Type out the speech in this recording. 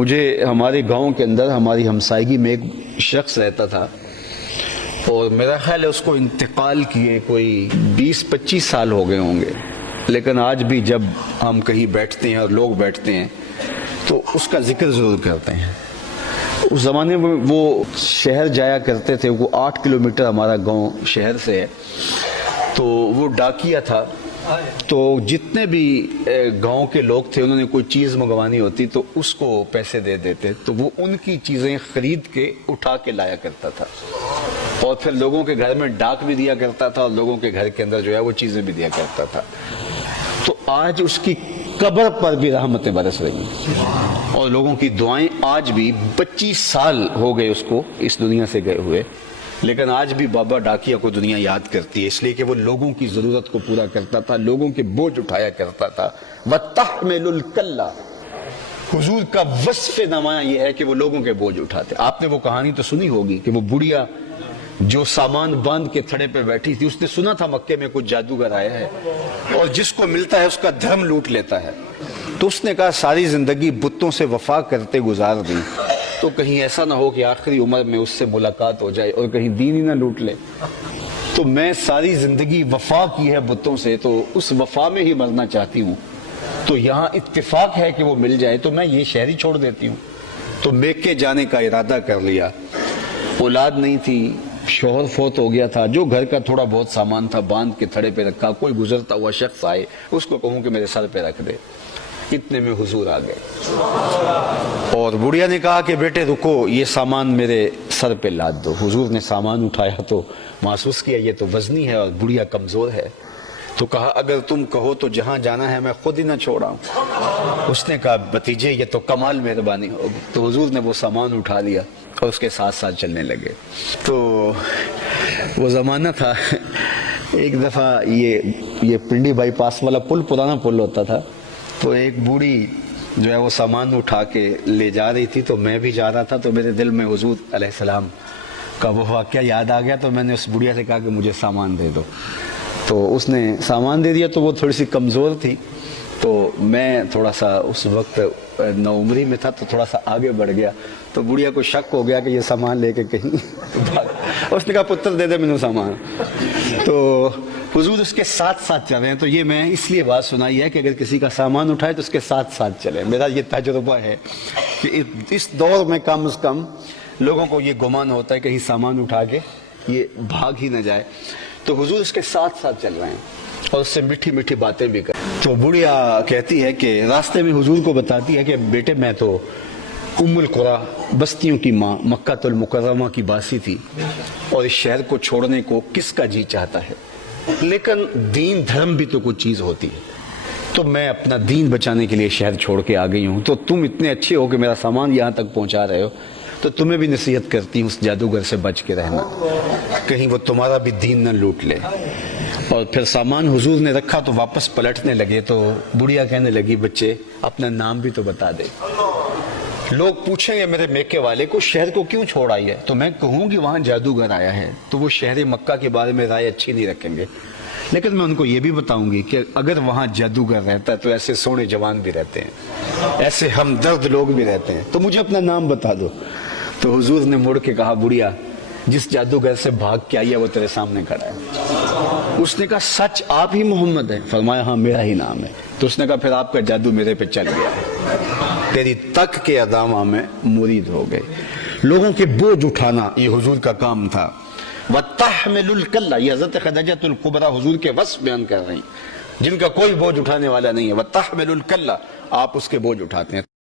مجھے ہمارے گاؤں کے اندر ہماری ہمسائیگی میں ایک شخص رہتا تھا اور میرا خیال ہے اس کو انتقال کیے کوئی 20-25 سال ہو گئے ہوں گے، لیکن آج بھی جب ہم کہیں بیٹھتے ہیں اور لوگ بیٹھتے ہیں تو اس کا ذکر ضرور کرتے ہیں۔ اس زمانے میں وہ شہر جایا کرتے تھے، وہ 8 کلومیٹر ہمارا گاؤں شہر سے ہے، تو وہ ڈاکیا تھا۔ تو جتنے بھی گاؤں کے لوگ تھے انہوں نے کوئی چیز منگوانی ہوتی تو اس کو پیسے دے دیتے، تو وہ ان کی چیزیں خرید کے اٹھا کے لایا کرتا تھا اور پھر لوگوں کے گھر میں ڈاک بھی دیا کرتا تھا اور لوگوں کے گھر کے اندر جو ہے وہ چیزیں بھی دیا کرتا تھا۔ تو آج اس کی قبر پر بھی رحمتیں برس رہی ہیں اور لوگوں کی دعائیں آج بھی 25 سال ہو گئے اس کو اس دنیا سے گئے ہوئے، لیکن آج بھی بابا ڈاکیا کو دنیا یاد کرتی ہے، اس لیے کہ وہ لوگوں کی ضرورت کو پورا کرتا تھا، لوگوں کے بوجھ اٹھایا کرتا تھا۔ وَتَحْمِلُ الْكَلَّ، حضور کا وصف نمایاں یہ ہے کہ وہ لوگوں کے بوجھ اٹھاتے۔ آپ نے وہ کہانی تو سنی ہوگی کہ وہ بڑھیا جو سامان باندھ کے تھڑے پہ بیٹھی تھی، اس نے سنا تھا مکے میں کچھ جادوگر آیا ہے اور جس کو ملتا ہے اس کا دھرم لوٹ لیتا ہے، تو اس نے کہا ساری زندگی بتوں سے وفا کرتے گزار دی، تو کہیں ایسا نہ ہو کہ آخری عمر میں اس سے ملاقات ہو جائے اور کہیں دین ہی نہ لوٹ لے، تو میں ساری زندگی وفا کی ہے بتوں سے، تو اس وفا میں ہی مرنا چاہتی ہوں، تو یہاں اتفاق ہے کہ وہ مل جائے تو میں یہ شہر ہی چھوڑ دیتی ہوں۔ تو میکے جانے کا ارادہ کر لیا، اولاد نہیں تھی، شوہر فوت ہو گیا تھا، جو گھر کا تھوڑا بہت سامان تھا باندھ کے تھڑے پہ رکھا، کوئی گزرتا ہوا شخص آئے اس کو کہوں کہ میرے سر پہ رکھ دے، اتنے میں حضور آ گئے اور بڑھیا نے کہا کہ بیٹے رکو، یہ سامان میرے سر پہ لاد دو۔ حضور نے سامان اٹھایا تو محسوس کیا یہ تو وزنی ہے اور بڑھیا کمزور ہے، تو کہا اگر تم کہو تو جہاں جانا ہے میں خود ہی نہ چھوڑاؤں۔ اس نے کہا بھتیجے یہ تو کمال مہربانی ہوگی، تو حضور نے وہ سامان اٹھا لیا اور اس کے ساتھ ساتھ چلنے لگے۔ تو وہ زمانہ تھا، ایک دفعہ یہ پنڈی بائی پاس والا پل پرانا پل ہوتا تھا، تو ایک بوڑھی جو ہے وہ سامان اٹھا کے لے جا رہی تھی، تو میں بھی جا رہا تھا، تو میرے دل میں حضور علیہ السلام کا وہ واقعہ یاد آ گیا، تو میں نے اس بڑھیا سے کہا کہ مجھے سامان دے دو، تو اس نے سامان دے دیا۔ تو وہ تھوڑی سی کمزور تھی، تو میں تھوڑا سا اس وقت نوعمری میں تھا تو تھوڑا سا آگے بڑھ گیا، تو بڑھیا کو شک ہو گیا کہ یہ سامان لے کے کہیں اس نے کہا پتر دے دے مجھے سامان، تو حضور اس کے ساتھ ساتھ چل رہے ہیں۔ تو یہ میں اس لیے بات سنائی ہے کہ اگر کسی کا سامان اٹھائے تو اس کے ساتھ ساتھ چلے۔ میرا یہ تجربہ ہے کہ اس دور میں کم از کم لوگوں کو یہ گمان ہوتا ہے کہیں سامان اٹھا کے یہ بھاگ ہی نہ جائے، تو حضور اس کے ساتھ ساتھ چل رہے ہیں اور اس سے میٹھی میٹھی باتیں بھی کر۔ تو بڑھیا کہتی ہے کہ راستے میں حضور کو بتاتی ہے کہ بیٹے میں تو ام القریٰ بستیوں کی ماں مکہ المکرمہ کی باسی تھی اور اس شہر کو چھوڑنے کو کس کا جی چاہتا ہے، لیکن دین دھرم بھی تو کچھ چیز ہوتی ہے، تو میں اپنا دین بچانے کے لیے شہر چھوڑ کے آ گئی ہوں، تو تم اتنے اچھے ہو کہ میرا سامان یہاں تک پہنچا رہے ہو، تو تمہیں بھی نصیحت کرتی ہوں اس جادوگر سے بچ کے رہنا، کہیں وہ تمہارا بھی دین نہ لوٹ لے۔ اور پھر سامان حضور نے رکھا تو واپس پلٹنے لگے، تو بڑھیا کہنے لگی بچے اپنا نام بھی تو بتا دے، لوگ پوچھیں گے میرے میکے والے کو شہر کو کیوں چھوڑ آئی ہے، تو میں کہوں گی وہاں جادوگر آیا ہے، تو وہ شہر مکہ کے بارے میں رائے اچھی نہیں رکھیں گے، لیکن میں ان کو یہ بھی بتاؤں گی کہ اگر وہاں جادوگر رہتا ہے تو ایسے سونے جوان بھی رہتے ہیں، ایسے ہمدرد لوگ بھی رہتے ہیں، تو مجھے اپنا نام بتا دو۔ تو حضور نے مڑ کے کہا بڑھیا جس جادوگر سے بھاگ کے آئی ہے وہ تیرے سامنے کھڑا ہے۔ اس نے کہا سچ آپ ہی محمد ہیں؟ فرمایا ہاں میرا ہی نام ہے۔ تو اس نے کہا پھر آپ کا جادو میرے پہ چل گیا ہے، تیری تک کے ادامہ میں مرید ہو گئے۔ لوگوں کے بوجھ اٹھانا یہ حضور کا کام تھا۔ وَتَحْمِلُ الْكَلَّ، یہ حضرت خدیجہ الکبریٰ حضور کے وصف بیان کر رہی ہیں، جن کا کوئی بوجھ اٹھانے والا نہیں ہے۔ وَتَحْمِلُ الْكَلَّ، آپ اس کے بوجھ اٹھاتے ہیں۔